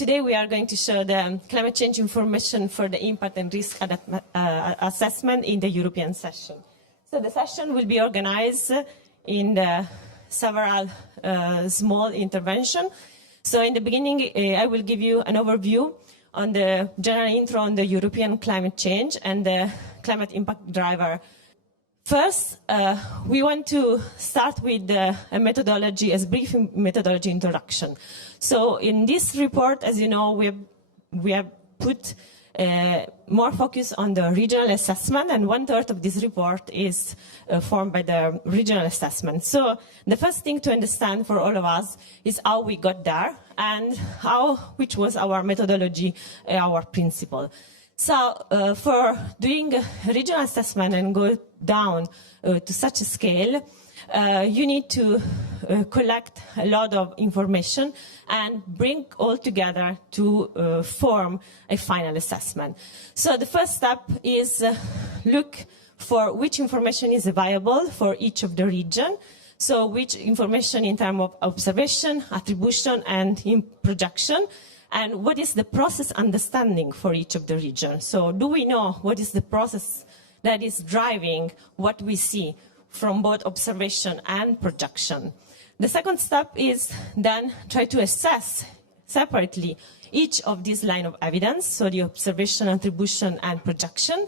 today we are going to show the climate change information for the impact and risk assessment in the European session. So the session will be organized in several small interventions. So in the beginning, I will give you an overview on the general intro on the European climate change and the climate impact driver. First, we want to start with a methodology, as brief methodology introduction. So in this report, as you know, we have put more focus on the regional assessment, and 1/3 of this report is formed by the regional assessment. So the first thing to understand for all of us is how we got there and which was our methodology, our principle. So for doing a regional assessment and go down to such a scale, you need to collect a lot of information and bring all together to form a final assessment. So the first step is look for which information is available for each of the region. So which information in terms of observation, attribution, and in projection. And what is the process understanding for each of the regions? So do we know what is the process that is driving what we see from both observation and projection? The second step is then try to assess separately each of these line of evidence, so the observation, attribution, and projection,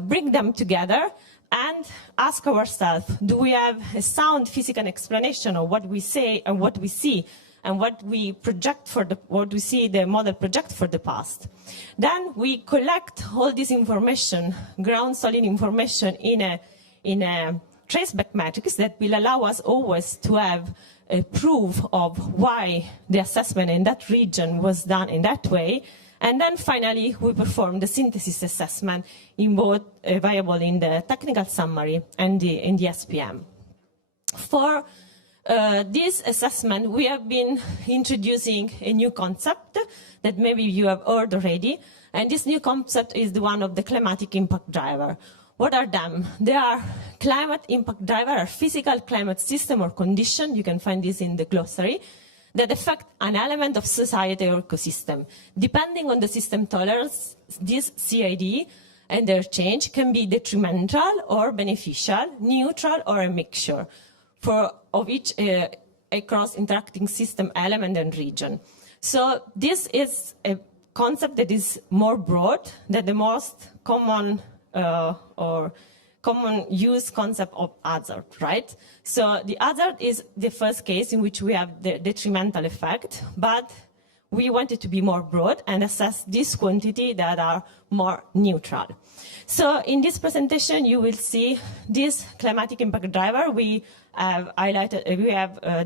bring them together and ask ourselves, do we have a sound physical explanation of what we say and what we see, and what we project what we see the model project for the past. Then we collect all this information, ground solid information in a traceback matrix that will allow us always to have a proof of why the assessment in that region was done in that way. And then finally, we perform the synthesis assessment in both available in the technical summary and in the SPM. For this assessment, we have been introducing a new concept that maybe you have heard already, and this new concept is the one of the climatic impact driver. What are them? They are climate impact driver, a physical climate system or condition, you can find this in the glossary, that affect an element of society or ecosystem. Depending on the system tolerance, this CID and their change can be detrimental or beneficial, neutral or a mixture of each across interacting system element and region. So this is a concept that is more broad than the most common or common use concept of hazard, right? So the hazard is the first case in which we have the detrimental effect, but we want it to be more broad and assess this quantity that are more neutral. So in this presentation, you will see this climatic impact driver. We have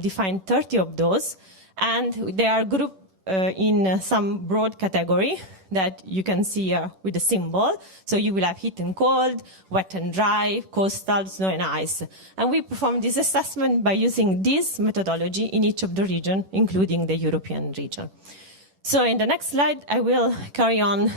defined 30 of those, and they are grouped in some broad category that you can see here with the symbol. So you will have heat and cold, wet and dry, coastal, snow and ice. And we perform this assessment by using this methodology in each of the region, including the European region. So in the next slide, I will carry on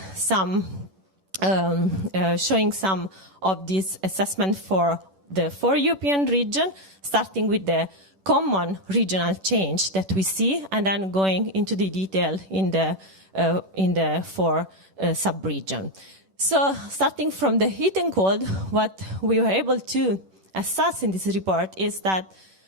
showing some of this assessment for the 4 European region, starting with the common regional change that we see, and then going into the detail in the 4 sub-region. So starting from the heat and cold, what we were able to assess in this report is that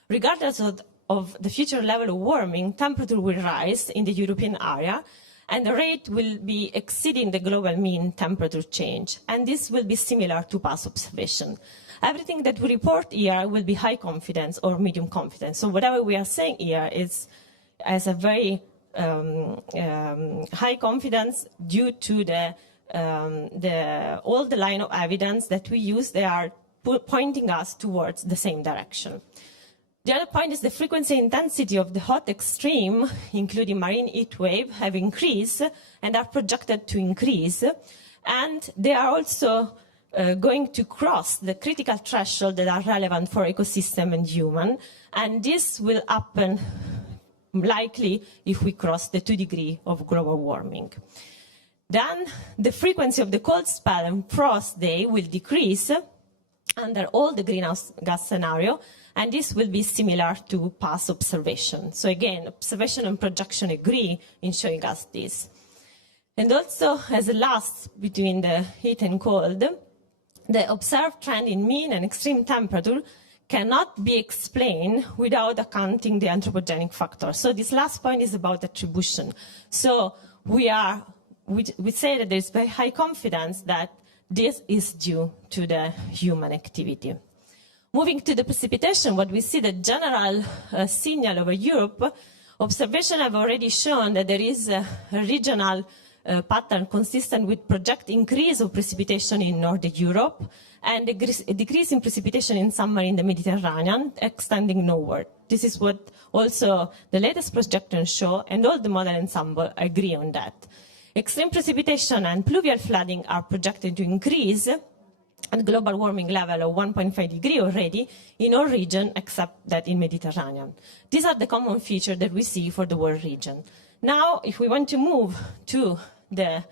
regardless of the future level of warming, temperature will rise in the European area, and the rate will be exceeding the global mean temperature change. And this will be similar to past observation. Everything that we report here will be high confidence or medium confidence. So whatever we are saying here has a very high confidence due to all the line of evidence that we use. They are pointing us towards the same direction. The other point is the frequency and intensity of the hot extreme, including marine heat wave, have increased and are projected to increase. And they are also going to cross the critical threshold that are relevant for ecosystem and human. And this will happen likely if we cross the 2 degrees of global warming. Then the frequency of the cold spell and frost day will decrease under all the greenhouse gas scenario, And this will be similar to past observation. So again, observation and projection agree in showing us this. And also, as a last between the heat and cold, the observed trend in mean and extreme temperature cannot be explained without accounting the anthropogenic factor. So this last point is about attribution. So we say that there is very high confidence that this is due to the human activity. Moving to the precipitation, what we see the general signal over Europe, observation have already shown that there is a regional pattern consistent with projected increase of precipitation in Northern Europe and a decrease in precipitation in summer in the Mediterranean, extending northward. This is what also the latest projections show, and all the model ensemble agree on that. Extreme precipitation and pluvial flooding are projected to increase at global warming level of 1.5 degrees already in all regions except that in Mediterranean. These are the common features that we see for the world region. Now, if we want to move to the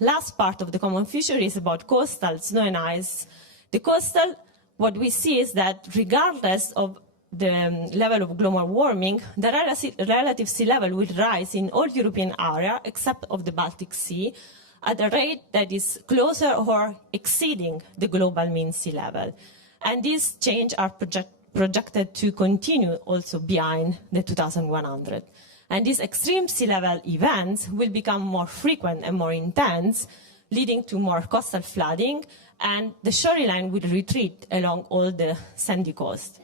last part of the common feature is about coastal snow and ice. The coastal, what we see is that regardless of the level of global warming, the relative sea level will rise in all European area except of the Baltic Sea at a rate that is closer or exceeding the global mean sea level. And these changes are projected to continue also behind the 2100. And these extreme sea level events will become more frequent and more intense, leading to more coastal flooding, and the shoreline will retreat along all the sandy coast.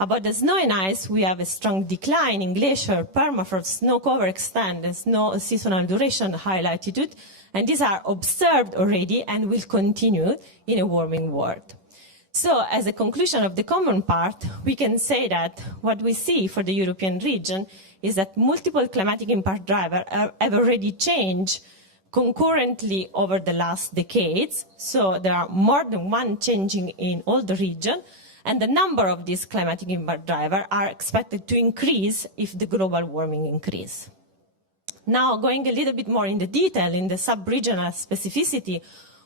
About the snow and ice, we have a strong decline in glacier, permafrost, snow cover extent, and snow seasonal duration, high latitude, and these are observed already and will continue in a warming world. So, as a conclusion of the common part, we can say that what we see for the European region is that multiple climatic impact drivers have already changed concurrently over the last decades. So there are more than one changing in all the region, and the number of these climatic impact drivers are expected to increase if the global warming increase. Now, going a little bit more in the detail, in the sub-regional specificity,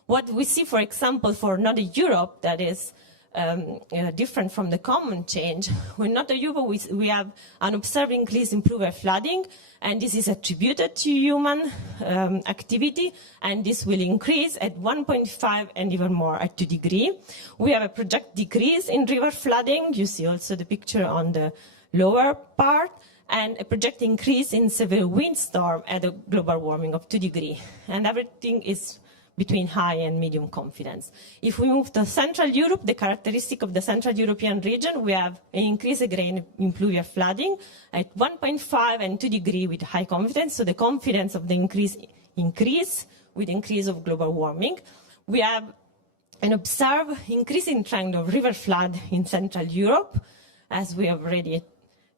what we see, for example, for Northern Europe, that is different from the common change. In Northern Europe, we have an observed increase in pluvial flooding, and this is attributed to human activity, and this will increase at 1.5 and even more at 2 degrees. We have a projected decrease in river flooding. You see also the picture on the lower part, and a projected increase in severe windstorm at a global warming of 2 degrees. And everything is between high and medium confidence. If we move to Central Europe, the characteristic of the Central European region, we have an increase again in pluvial flooding at 1.5 and 2 degrees with high confidence. So the confidence of the increase with increase of global warming. We have an observed increasing trend of river flood in Central Europe, as we have already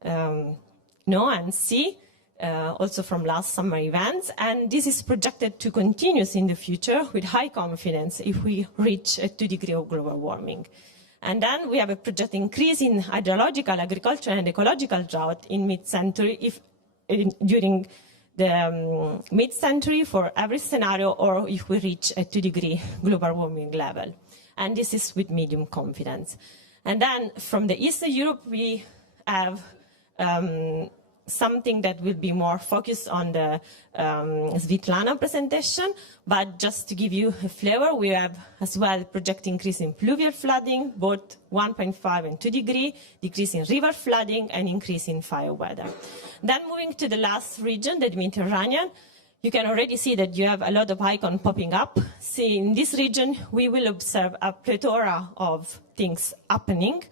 know and see. Also from last summer events, and this is projected to continue in the future with high confidence if we reach a 2 degrees of global warming. And then we have a projected increase in hydrological, agricultural, and ecological drought in mid-century during the mid-century for every scenario, or if we reach a 2 degree global warming level. And this is with medium confidence. And then from the Eastern Europe, we have something that will be more focused on the Svetlana presentation, but just to give you a flavor, we have as well projected increase in pluvial flooding, both 1.5 and 2 degrees, decrease in river flooding, and increase in fire weather. Then moving to the last region, the Mediterranean, you can already see that you have a lot of icons popping up. See, in this region, we will observe a plethora of things happening,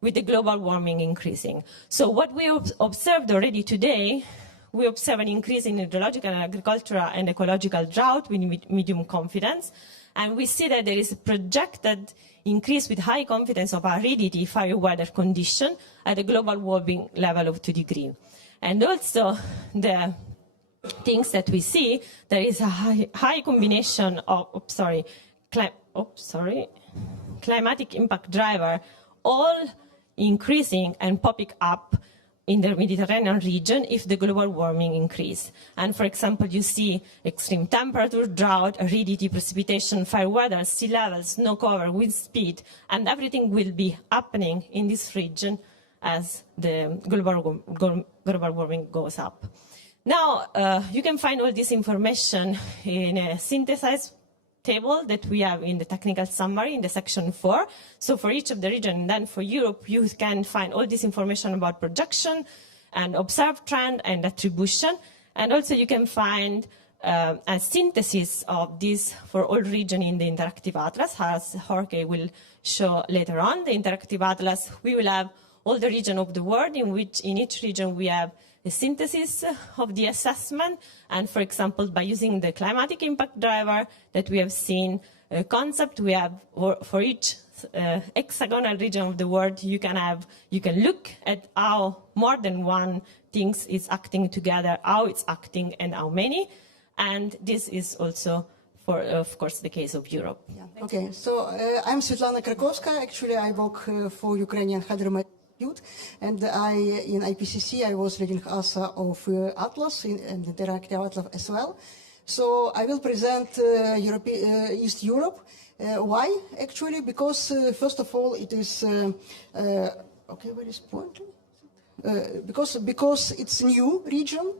with the global warming increasing. So what we observed already today, we observe an increase in hydrological, agricultural, and ecological drought with medium confidence. And we see that there is a projected increase with high confidence of aridity, fire weather condition at a global warming level of 2 degrees. And also the things that we see, there is a high combination of, climatic impact driver, all increasing and popping up in the Mediterranean region if the global warming increase. And for example, you see extreme temperature, drought, aridity, precipitation, fire weather, sea levels, snow cover, wind speed, and everything will be happening in this region as the global warming goes up. Now, you can find all this information in a synthesized table that we have in the technical summary in the section 4. So for each of the region, and then for Europe, you can find all this information about projection and observed trend and attribution. And also you can find a synthesis of this for all region in the interactive atlas, as Jorge will show later on. The interactive atlas, we will have all the region of the world in which in each region we have the synthesis of the assessment, and for example, by using the climatic impact driver that we have seen concept, we have for each hexagonal region of the world, you can look at how more than one things is acting together, how it's acting and how many, and this is also for, of course, the case of Europe. Yeah. Okay, so I'm Svetlana Krakovska. Actually, I work for Ukrainian Hydromet. And in IPCC, I was leading author of Atlas and the interactive Atlas as well. So I will present East Europe. Why? Actually, because first of all, it is okay. Where is pointing? Because it's new region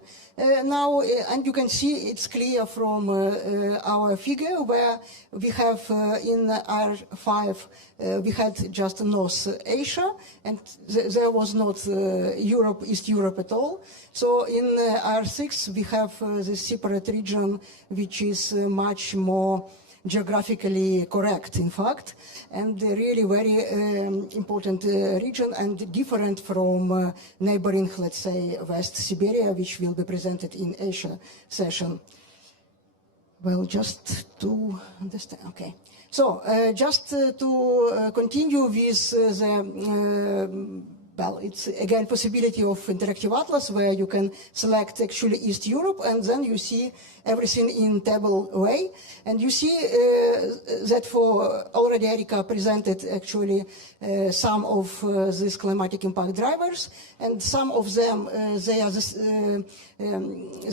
now, and you can see it's clear from our figure where we have in R5 we had just North Asia, and there was not East Europe at all. So in R6 we have this separate region which is much more geographically correct, in fact, and really very important region and different from neighboring, let's say, West Siberia, which will be presented in Asia session. Well, just to understand, okay. So just to continue with the well, it's again possibility of interactive atlas where you can select actually East Europe and then you see everything in table way. And you see that for already Erika presented actually some of these climatic impact drivers, and some of them they are the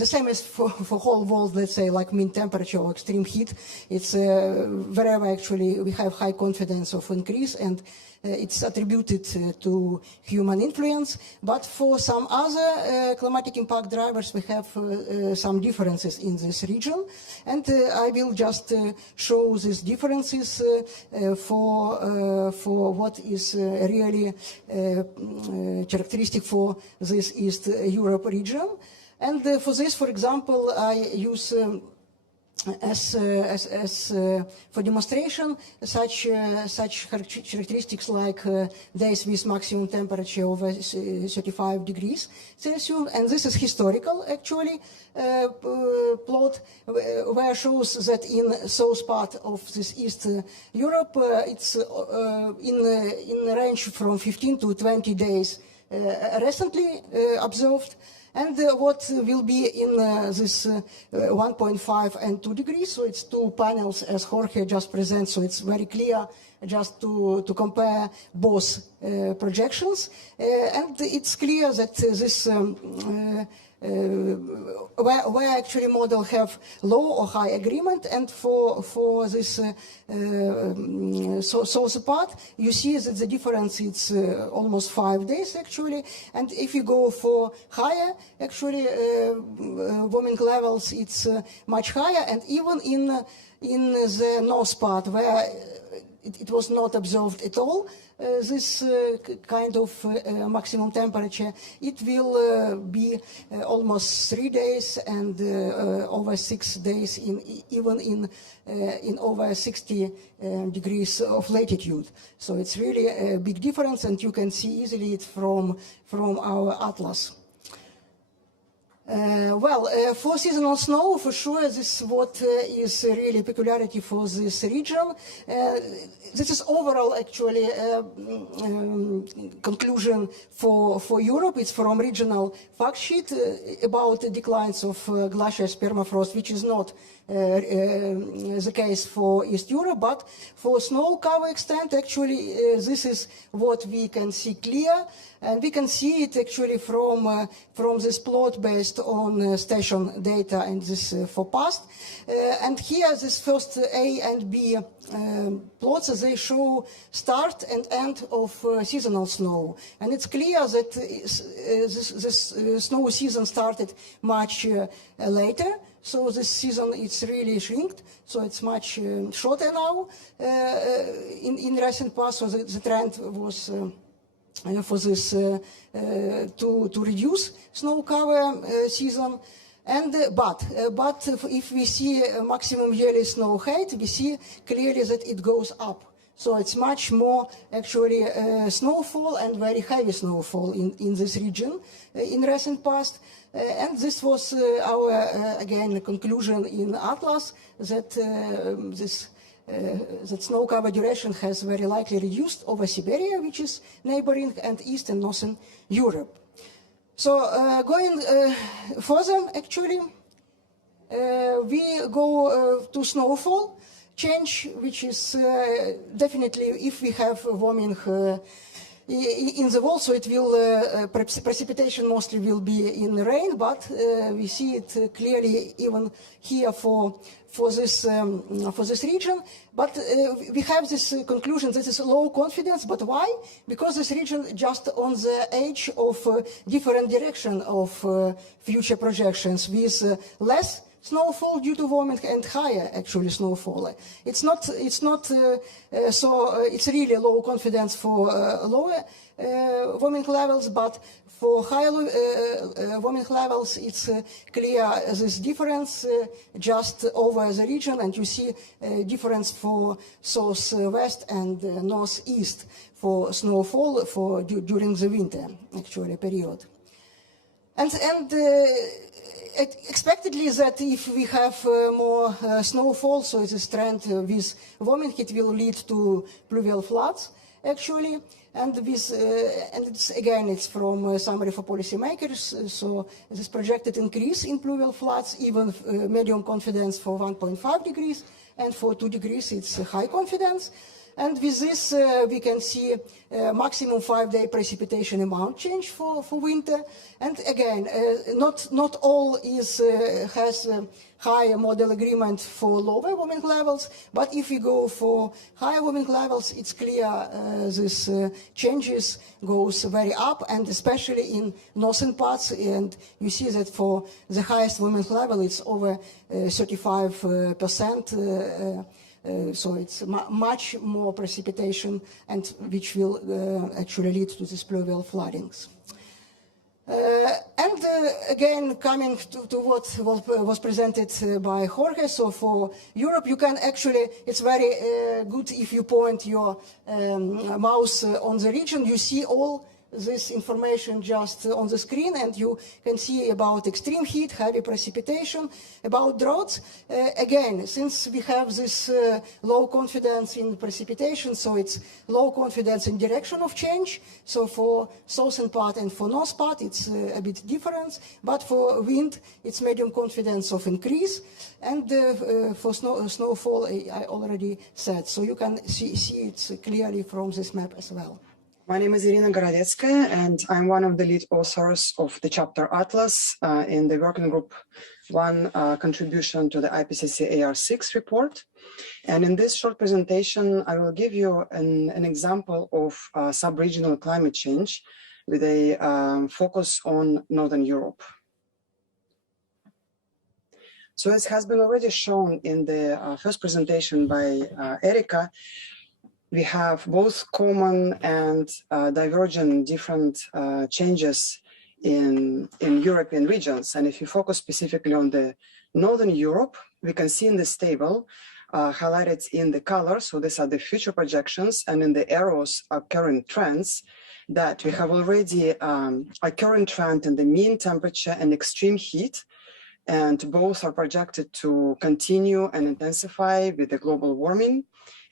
same as for whole world, let's say, like mean temperature or extreme heat. It's wherever actually we have high confidence of increase, and it's attributed to human influence. But for some other climatic impact drivers, we have some differences in this region. And I will just show these differences for what is really characteristic for this East Europe region. And for this, for example, I use as for demonstration such characteristics like days with maximum temperature over 35 degrees Celsius, and this is historical actually plot where shows that in south part of this East Europe it's in range from 15 to 20 days recently observed. And what will be in this 1.5 and 2 degrees, so it's two panels as Jorge just presented, so it's very clear just to compare both projections. And it's clear that this where actually model have low or high agreement, and for this south part, you see that the difference is almost 5 days actually, and if you go for higher, actually warming levels, it's much higher, and even in the north part where it was not observed at all, this kind of maximum temperature, it will be almost 3 days and over 6 days even in over 60 degrees of latitude. So it's really a big difference, and you can see easily it from our atlas. For seasonal snow, for sure, this is what is really peculiarity for this region. This is overall actually conclusion for Europe. It's from regional fact sheet about the declines of glaciers, permafrost, which is not the case for East Europe, but for snow cover extent, actually, this is what we can see clear. And we can see it actually from this plot based on station data and this for past. And here, this first A and B plots, they show start and end of seasonal snow. And it's clear that this snow season started much later. So this season, it's really shrinked. So it's much shorter now in recent past. So the trend was for this to reduce snow cover season. And but if we see maximum yearly snow height, we see clearly that it goes up. So it's much more actually snowfall and very heavy snowfall in this region in recent past. And this was our again conclusion in Atlas that that snow cover duration has very likely reduced over Siberia, which is neighboring, and East and Northern Europe. So going further, actually, we go to snowfall change, which is definitely if we have warming in the world, so it will precipitation mostly will be in rain, but we see it clearly even here for this region. But we have this conclusion that is low confidence. But why? Because this region just on the edge of different direction of future projections with less snowfall due to warming and higher actually snowfall. It's not so it's really low confidence for lower warming levels, but for higher warming levels, it's clear this difference just over the region, and you see difference for southwest and northeast for snowfall for during the winter actually period. And expectedly that if we have more snowfall, so this trend with warming, it will lead to pluvial floods actually. And this, and it's from summary for policymakers. So this projected increase in pluvial floods, even medium confidence for 1.5 degrees, and for 2 degrees it's high confidence. And with this, we can see maximum 5-day precipitation amount change for winter. And again, not all has high model agreement for lower warming levels, but if we go for higher warming levels, it's clear this changes goes very up, and especially in northern parts. And you see that for the highest warming level, it's over 35%. So it's much more precipitation, and which will actually lead to these pluvial floodings. And again, coming to what was presented by Jorge, so for Europe, you can actually, it's very good if you point your mouse on the region, you see all this information just on the screen, and you can see about extreme heat, heavy precipitation, about droughts. Again, since we have this low confidence in precipitation, so it's low confidence in direction of change. So for southern part and for north part, it's a bit different. But for wind, it's medium confidence of increase. And for snowfall, I already said. So you can see it clearly from this map as well. My name is Irina Gorodetskaya, and I'm one of the lead authors of the chapter Atlas in the working group 1 contribution to the IPCC AR6 report. And in this short presentation, I will give you an example of sub-regional climate change with a focus on Northern Europe. So as has been already shown in the first presentation by Erika, we have both common and divergent different changes in European regions. And if you focus specifically on the Northern Europe, we can see in this table highlighted in the color, so these are the future projections, and in the arrows are current trends, that we have already a current trend in the mean temperature and extreme heat and both are projected to continue and intensify with the global warming.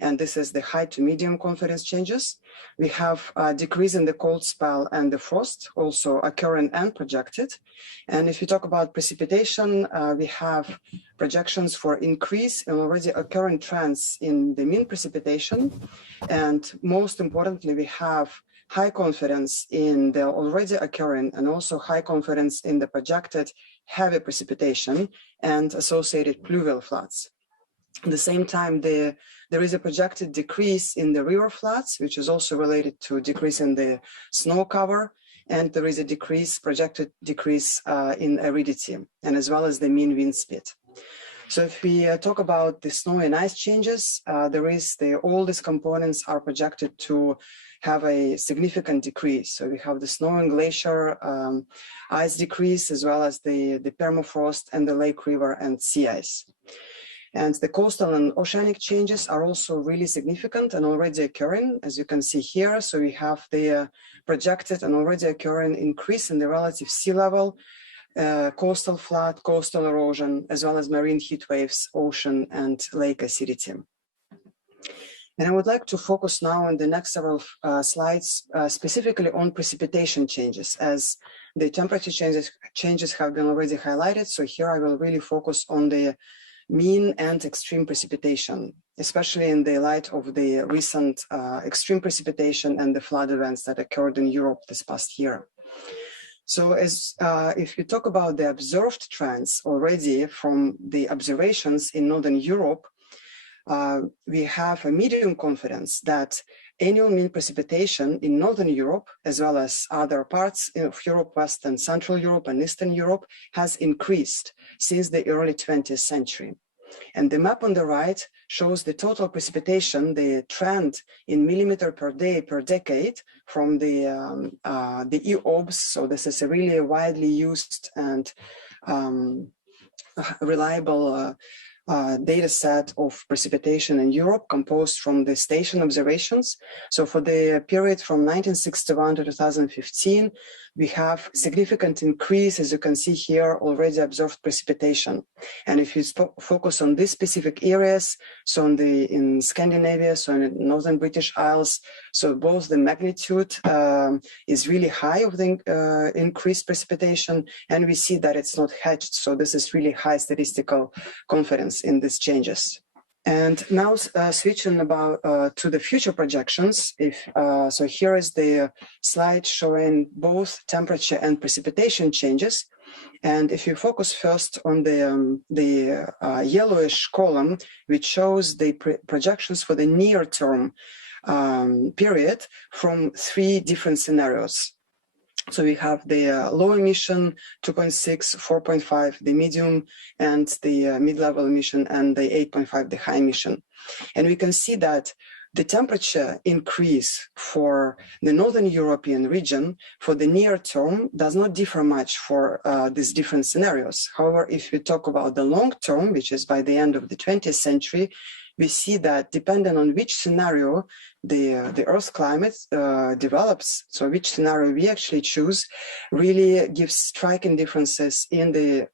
And this is the high to medium confidence changes. We have a decrease in the cold spell and the frost also occurring and projected. And if you talk about precipitation, we have projections for increase in already occurring trends in the mean precipitation. And most importantly, we have high confidence in the already occurring and also high confidence in the projected heavy precipitation and associated pluvial floods. At the same time, there is a projected decrease in the river floods, which is also related to decrease in the snow cover, and there is a projected decrease in aridity, and as well as the mean wind speed. So if we talk about the snow and ice changes, all these components are projected to have a significant decrease. So we have the snow and glacier ice decrease, as well as the permafrost and the lake, river, and sea ice. And the coastal and oceanic changes are also really significant and already occurring, as you can see here. So we have the projected and already occurring increase in the relative sea level, coastal flood, coastal erosion, as well as marine heat waves, ocean and lake acidity. And I would like to focus now on the next several slides, specifically on precipitation changes, as the temperature changes have been already highlighted. So here I will really focus on the mean and extreme precipitation, especially in the light of the recent extreme precipitation and the flood events that occurred in Europe this past year. So if you talk about the observed trends already from the observations in Northern Europe, we have a medium confidence that annual mean precipitation in Northern Europe, as well as other parts of Europe, West and Central Europe and Eastern Europe, has increased since the early 20th century. And the map on the right shows the total precipitation, the trend in millimeter per day per decade from the EOBS. So this is a really widely used and reliable data set of precipitation in Europe, composed from the station observations. So for the period from 1961 to 2015, we have significant increase, as you can see here, already observed precipitation. And if you focus on these specific areas, so in Scandinavia, so in the Northern British Isles, so both the magnitude is really high of the increased precipitation, and we see that it's not hedged. So this is really high statistical confidence in these changes. And now switching to the future projections. So here is the slide showing both temperature and precipitation changes. And if you focus first on the yellowish column, which shows the projections for the near-term period from 3 different scenarios. So we have the low emission, 2.6, 4.5, the medium, and the mid-level emission, and the 8.5, the high emission. And we can see that the temperature increase for the Northern European region for the near term does not differ much for these different scenarios. However, if we talk about the long term, which is by the end of the 20th century, we see that depending on which scenario the Earth's climate develops, so which scenario we actually choose, really gives striking differences in the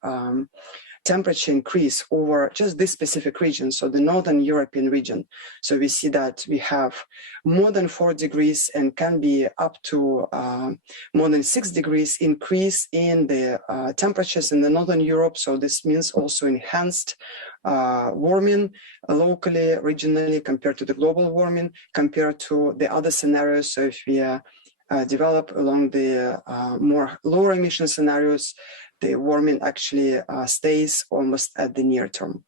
temperature increase over just this specific region, so the Northern European region. So we see that we have more than 4 degrees and can be up to more than 6 degrees increase in the temperatures in the Northern Europe. So this means also enhanced warming locally, regionally, compared to the global warming, compared to the other scenarios. So if we develop along the more lower emission scenarios, the warming actually stays almost at the near term.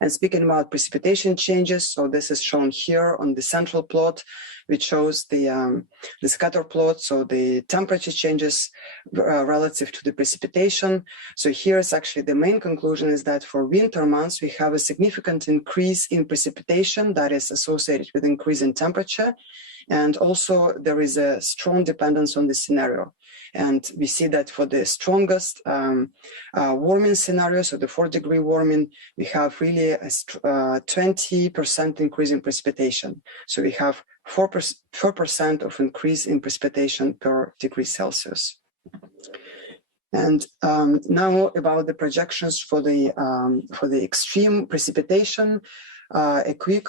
And speaking about precipitation changes, so this is shown here on the central plot, which shows the scatter plot, so the temperature changes relative to the precipitation. So here is actually the main conclusion is that for winter months, we have a significant increase in precipitation that is associated with increase in temperature. And also there is a strong dependence on the scenario. And we see that for the strongest warming scenario, so the 4-degree warming, we have really a 20% increase in precipitation. So we have 4% of increase in precipitation per degree Celsius. And now about the projections for the extreme precipitation, a quick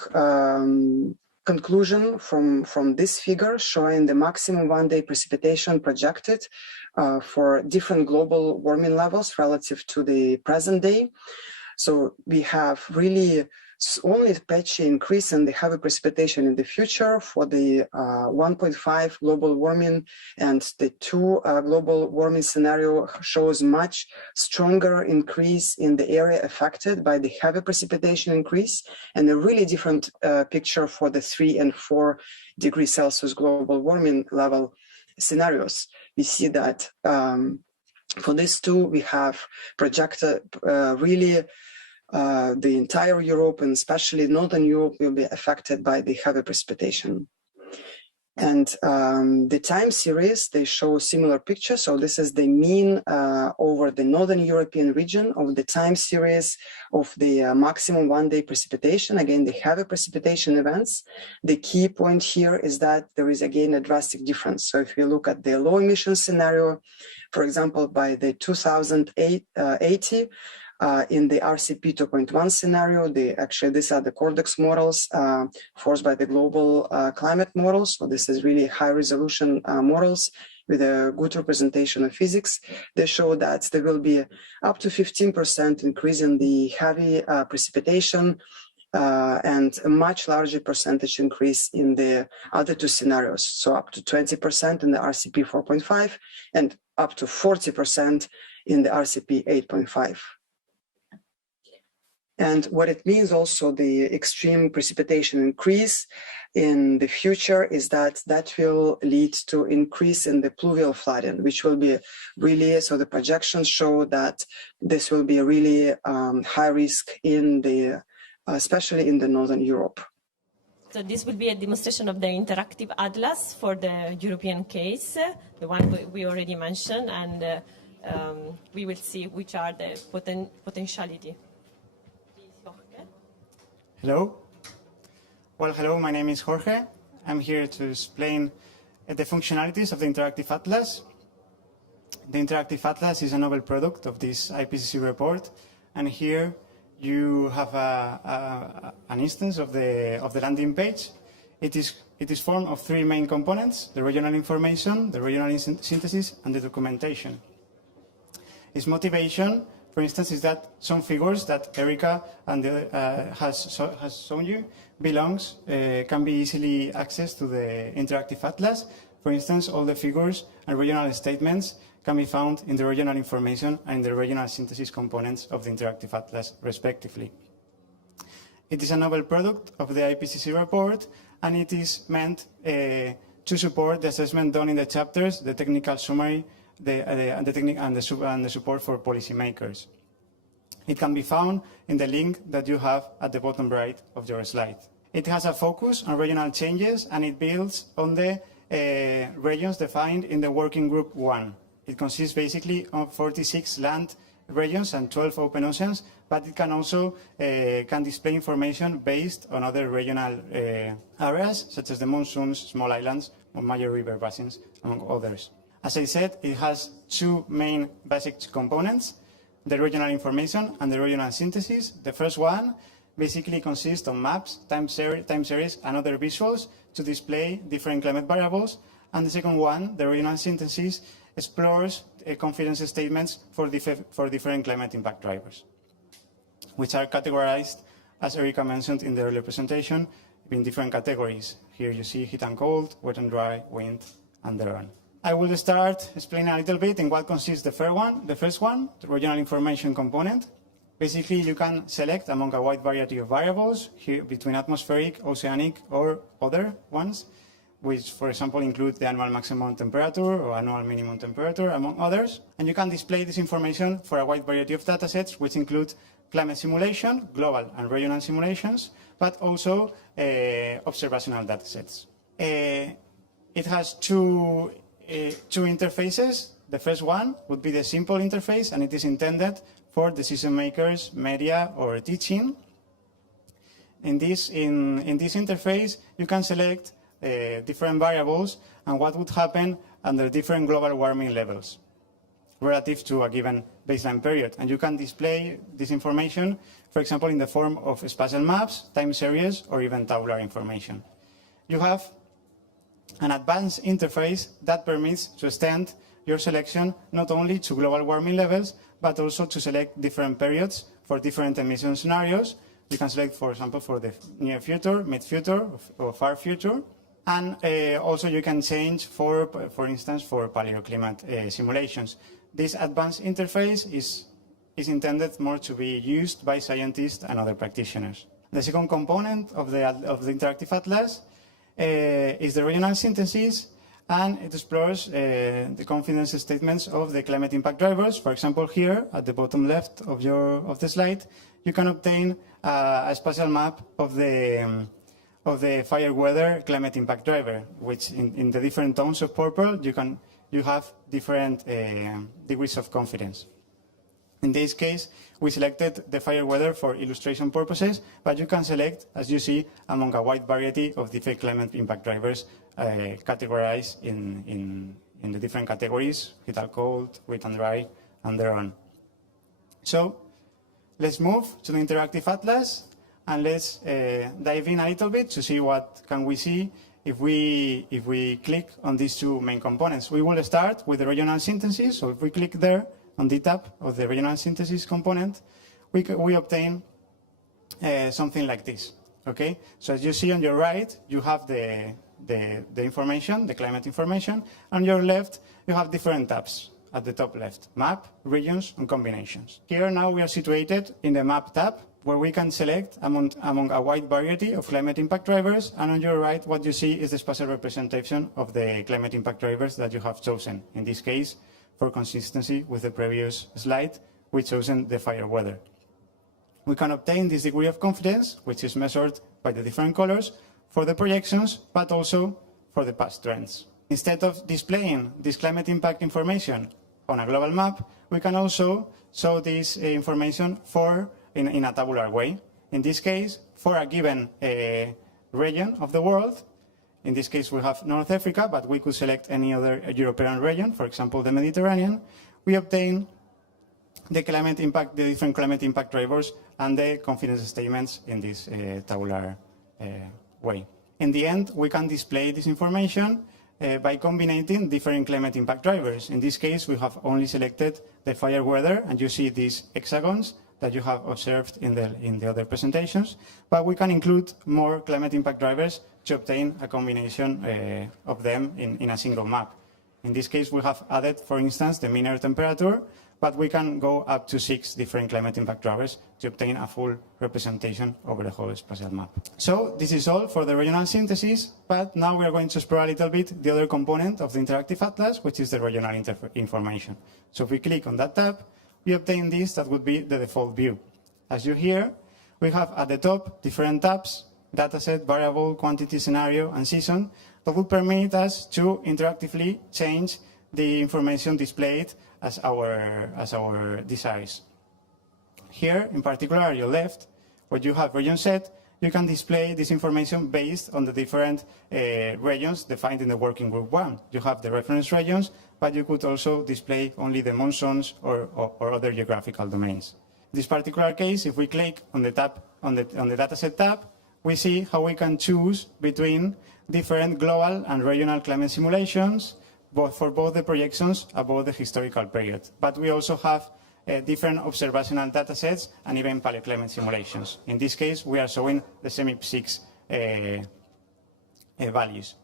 conclusion from this figure showing the maximum one-day precipitation projected for different global warming levels relative to the present day. So we have really only patchy increase in the heavy precipitation in the future for the 1.5 global warming, and the 2 global warming scenario shows much stronger increase in the area affected by the heavy precipitation increase, and a really different picture for the 3 and 4 degrees Celsius global warming level scenarios. We see that for these 2, we have projected really the entire Europe, and especially Northern Europe, will be affected by the heavy precipitation. And the time series, they show similar picture. So this is the mean over the Northern European region of the time series of the maximum one-day precipitation. Again, the heavy precipitation events. The key point here is that there is again a drastic difference. So if you look at the low emission scenario, for example, by the 2080, in the RCP 2.1 scenario, actually these are the Cordex models forced by the global climate models. So this is really high resolution models with a good representation of physics. They show that there will be up to 15% increase in the heavy precipitation and a much larger percentage increase in the other 2 scenarios. So up to 20% in the RCP 4.5 and up to 40% in the RCP 8.5. And what it means also, the extreme precipitation increase in the future, is that will lead to increase in the pluvial flooding, which will be really, so the projections show that this will be really high risk in the, especially in the Northern Europe. So this will be a demonstration of the interactive atlas for the European case, the one we already mentioned, and we will see which are the potentiality. Hello. Well, hello, my name is Jorge. I'm here to explain the functionalities of the Interactive Atlas. The Interactive Atlas is a novel product of this IPCC report, and here you have an instance of the landing page. It is formed of 3 main components: the regional information, the regional synthesis, and the documentation. Its motivation, for instance, is that some figures that Erica and has shown you can be easily accessed to the Interactive Atlas. For instance, all the figures and regional statements can be found in the regional information and the regional synthesis components of the Interactive Atlas, respectively. It is a novel product of the IPCC report, and it is meant to support the assessment done in the chapters, the technical summary, and the support for policymakers. It can be found in the link that you have at the bottom right of your slide. It has a focus on regional changes, and it builds on the regions defined in the Working Group 1. It consists basically of 46 land regions and 12 open oceans, but it can also can display information based on other regional areas, such as the monsoons, small islands, or major river basins, among others. As I said, it has 2 main basic components: the regional information and the regional synthesis. The first one basically consists of maps, time series, and other visuals to display different climate variables. And the second one, the regional synthesis, explores confidence statements for different climate impact drivers, which are categorized, as Erica mentioned in the earlier presentation, in different categories. Here you see heat and cold, wet and dry, wind, and the run. I will start explaining a little bit in what consists the first one, the regional information component. Basically, you can select among a wide variety of variables here between atmospheric, oceanic, or other ones, which, for example, include the annual maximum temperature or annual minimum temperature, among others. And you can display this information for a wide variety of datasets, which include climate simulation, global and regional simulations, but also observational datasets. It has two interfaces. The first one would be the simple interface, and it is intended for decision makers, media, or teaching. In this interface, you can select different variables and what would happen under different global warming levels. relative to a given baseline period. And you can display this information, for example, in the form of spatial maps, time series, or even tabular information. You have an advanced interface that permits to extend your selection not only to global warming levels, but also to select different periods for different emission scenarios. You can select, for example, for the near future, mid-future, or far future. And also you can change, for instance, for paleoclimate simulations. This advanced interface is intended more to be used by scientists and other practitioners. The second component of the Interactive Atlas is the regional synthesis, and it explores the confidence statements of the climate impact drivers. For example, here at the bottom left of the slide, you can obtain a spatial map of the fire weather climate impact driver, which in the different tones of purple you have different degrees of confidence. In this case, we selected the fire weather for illustration purposes, but you can select, as you see, among a wide variety of different climate impact drivers categorized in the different categories, hot and cold, wet and dry, and thereon. So let's move to the Interactive Atlas, and let's dive in a little bit to see what can we see if we click on these two main components. We will start with the regional synthesis. So if we click there on the tab of the regional synthesis component, we obtain something like this. Okay. So as you see on your right, you have the information, the climate information. On your left, you have different tabs. At the top left, map, regions, and combinations. Here now we are situated in the map tab, where we can select among a wide variety of climate impact drivers. And on your right, what you see is the spatial representation of the climate impact drivers that you have chosen. In this case, for consistency with the previous slide, we chosen the fire weather. We can obtain this degree of confidence, which is measured by the different colors, for the projections, but also for the past trends. Instead of displaying this climate impact information on a global map, we can also show this information in a tabular way. In this case, for a given region of the world, in this case we have North Africa, but we could select any other European region, for example the Mediterranean, we obtain the different climate impact drivers and the confidence statements in this tabular way. In the end, we can display this information by combining different climate impact drivers. In this case, we have only selected the fire weather, and you see these hexagons that you have observed in the other presentations. But we can include more climate impact drivers to obtain a combination of them in a single map. In this case, we have added, for instance, the mean air temperature, but we can go up to 6 different climate impact drivers to obtain a full representation over the whole spatial map. So this is all for the regional synthesis, but now we are going to explore a little bit the other component of the Interactive Atlas, which is the regional information. So if we click on that tab, we obtain this that would be the default view. As you hear, we have at the top different tabs, dataset, variable, quantity, scenario, and season, that would permit us to interactively change the information displayed as our desires. Here, in particular, at your left, where you have region set, you can display this information based on the different regions defined in the working group 1. You have the reference regions, but you could also display only the monsoons or other geographical domains. In this particular case, if we click on the tab on the dataset tab, we see how we can choose between different global and regional climate simulations, for both the projections above the historical period. But we also have different observational datasets and even paleoclimate simulations. In this case, we are showing the CIPCC values.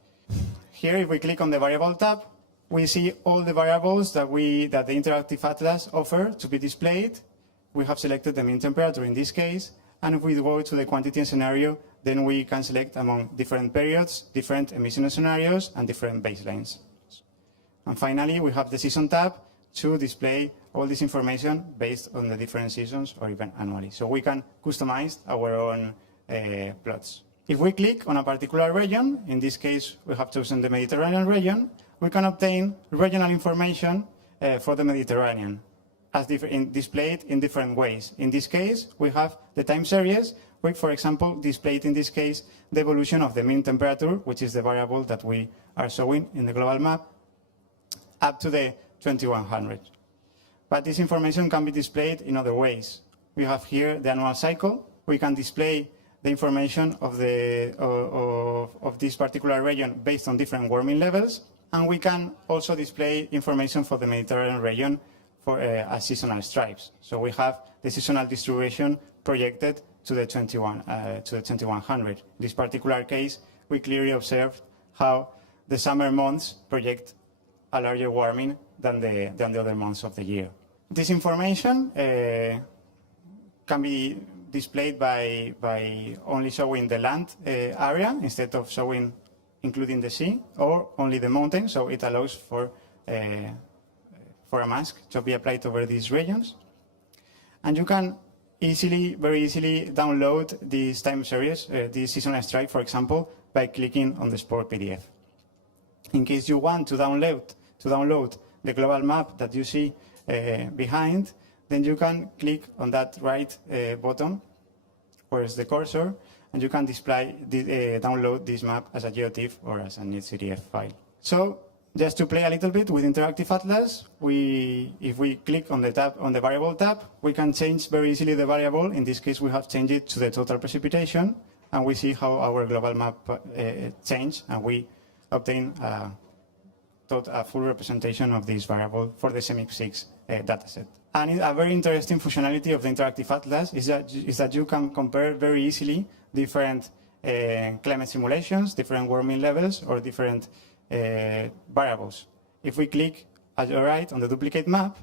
Here, if we click on the variable tab, we see all the variables that the Interactive Atlas offers to be displayed. We have selected the mean temperature in this case, and if we go to the quantity and scenario, then we can select among different periods, different emission scenarios, and different baselines. And finally, we have the season tab to display all this information based on the different seasons or even annually. So we can customize our own plots. If we click on a particular region, in this case, we have chosen the Mediterranean region, we can obtain regional information for the Mediterranean, as displayed in different ways. In this case, we have the time series, which, for example, displayed in this case the evolution of the mean temperature, which is the variable that we are showing in the global map, up to the 2100. But this information can be displayed in other ways. We have here the annual cycle. We can display the information of this particular region based on different warming levels. And we can also display information for the Mediterranean region for as seasonal stripes. So we have the seasonal distribution projected to the 2100. In this particular case, we clearly observed how the summer months project a larger warming than the other months of the year. This information can be displayed by only showing the land area instead of showing including the sea, or only the mountain, so it allows for a mask to be applied over these regions. And you can very easily download these time series, this seasonal stripe, for example, by clicking on the Sport PDF. In case you want to download the global map that you see behind, then you can click on that right button, where is the cursor, and you can download this map as a GeoTIFF or as a .cdf file. So just to play a little bit with Interactive Atlas, if we click on the variable tab, we can change very easily the variable. In this case, we have changed it to the total precipitation, and we see how our global map changed, and we obtain a full representation of this variable for the CIMIC-6 dataset. And a very interesting functionality of the Interactive Atlas is that you can compare very easily different climate simulations, different warming levels, or different variables. If we click at the right on the duplicate map,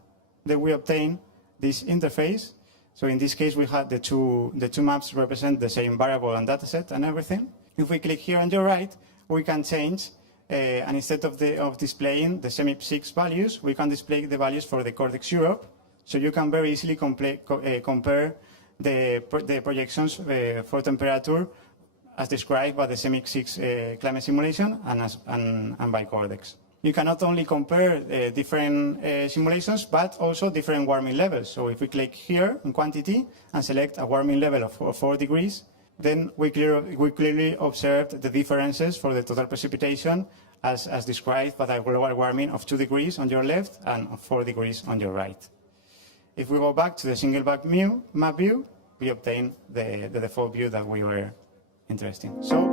then we obtain this interface. So in this case, we had the two maps represent the same variable and dataset and everything. If we click here on your right, we can change, and instead of displaying the CIMIC-6 values, we can display the values for the Cortex Europe. So you can very easily compare the projections for temperature as described by the CIMIC-6 climate simulation and by Cortex. You can not only compare different simulations, but also different warming levels. So if we click here in quantity and select a warming level of 4 degrees, then we clearly observed the differences for the total precipitation as described by the global warming of 2 degrees on your left and of 4 degrees on your right. If we go back to the single map view, we obtain the default view that we were interested in. So